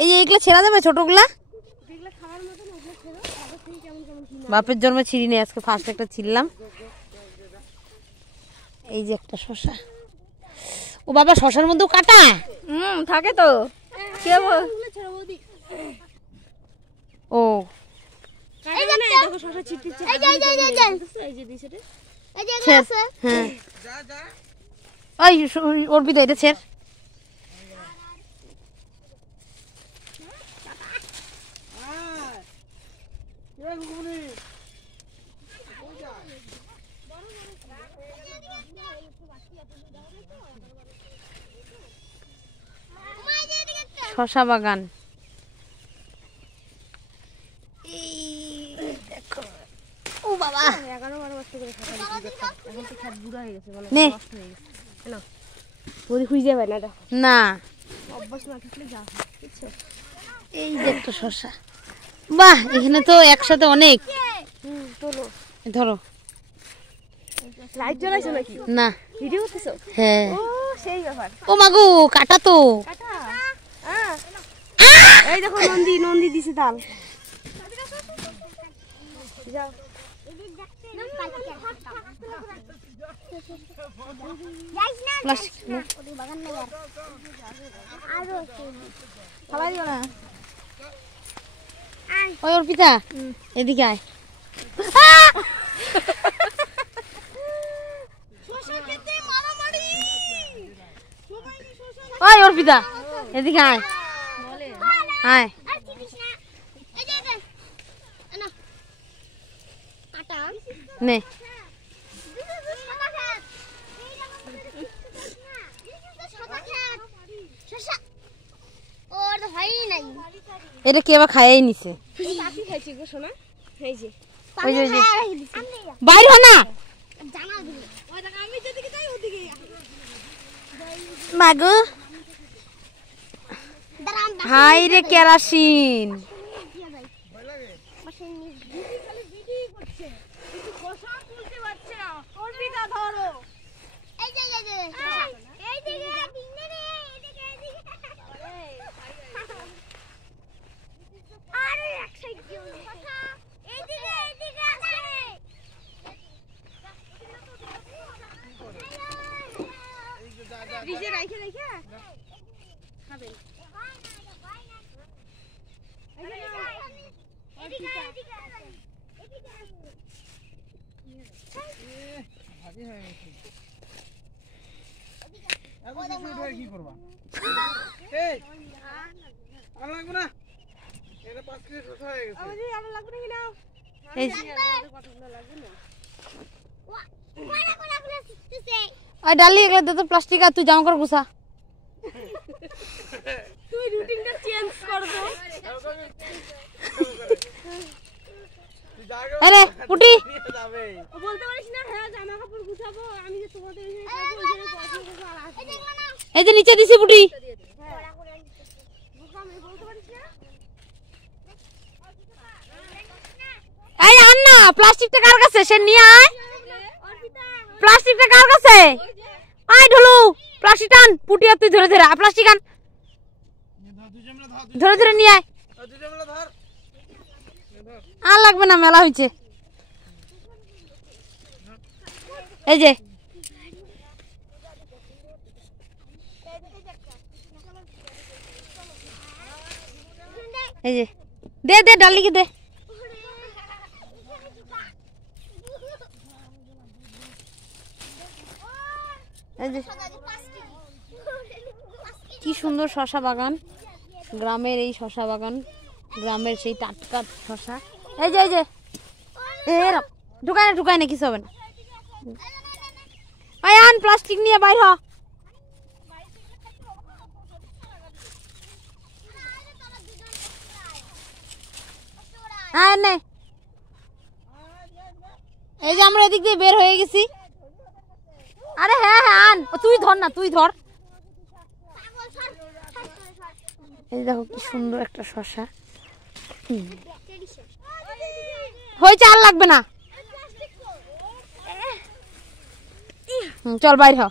এই যে এগুলো ছেড়া যাবে ছোটগুলা? বাপের জন্মে ছিঁড়ি নেই, আজকে ফার্স্ট একটা ছিঁড়লাম। এই যে একটা শশা। ও বাবা, শশার মধ্যেও কাটা থাকে তো। ও অর্পিতা, এটা ছেড়। শশা বাগান। ও বাবা, 11-12 বছর করে শশা বিক্রি করতাম, এখন তো সব বুড়া হয়ে গেছে, মানে নষ্ট হয়ে গেছে। না বড়ি খুঁজে পাই না, দেখো না অভ্যাস না থাকলে যা হয়, বুঝছো? এই যে একটা শশা। বাহ, এখানে তো একসাথে অনেক। চলো ধরো। লাইট জ্বলাইছো নাকি? না, ভিডিও করতেছো? হ্যাঁ। ও সেই ব্যাপার। ও মাগো, কাটা তো। কাটা। এই দেখো নন্দী, নন্দী দিছে তাল। যাও। ওই অর্পিতা, এদিকে আয়। ওই অর্পিতা, এদিকে আয়। আয়। নে। এটা কে আবার খাইয়াই নিছে? বাইর হ না। মাগো, হাই রে কেরাসিন। ডালি এগুলো দে তো, প্লাস্টিক। আর তুই জামা কাপড় গুছা। তুই রুটিনটা চেঞ্জ কর দো। আরে পুটি, বলতে পারিস না? হ্যাঁ, জামা কাপড় গুছাবো আমি, যে তোমাদের এই যে নিচে দিছি পুটি। এই আন না, প্লাস্টিকটা কার কাছে? সে নিয়ে আয়। প্লাস্টিকটা কার কাছে? আয় ঢুলু, প্লাস্টিক টান। পুটি আর তুই ধরে ধরে প্লাস্টিক আন, ধরে ধরে নিয়ে আয়। আর লাগবে না, মেলা হয়েছে। এই যে এই যে দে দে, ডালিকে দে। কি সুন্দর শশা বাগান, গ্রামের এই শশা বাগান, গ্রামের সেই টাটকা শশা। এই যে এই যে ঢুকায় না, ঢুকায় না, কিছু হবে না। আন প্লাস্টিক নিয়ে বাইর হ। এই যে আমরা এদিক দিয়ে বের হয়ে গেছি। আরে হ্যাঁ হ্যাঁ, আন। তুই ধর না, তুই ধর। এই দেখো কি সুন্দর একটা শশা হয়েছে। আর লাগবে না, চল বাইর হ।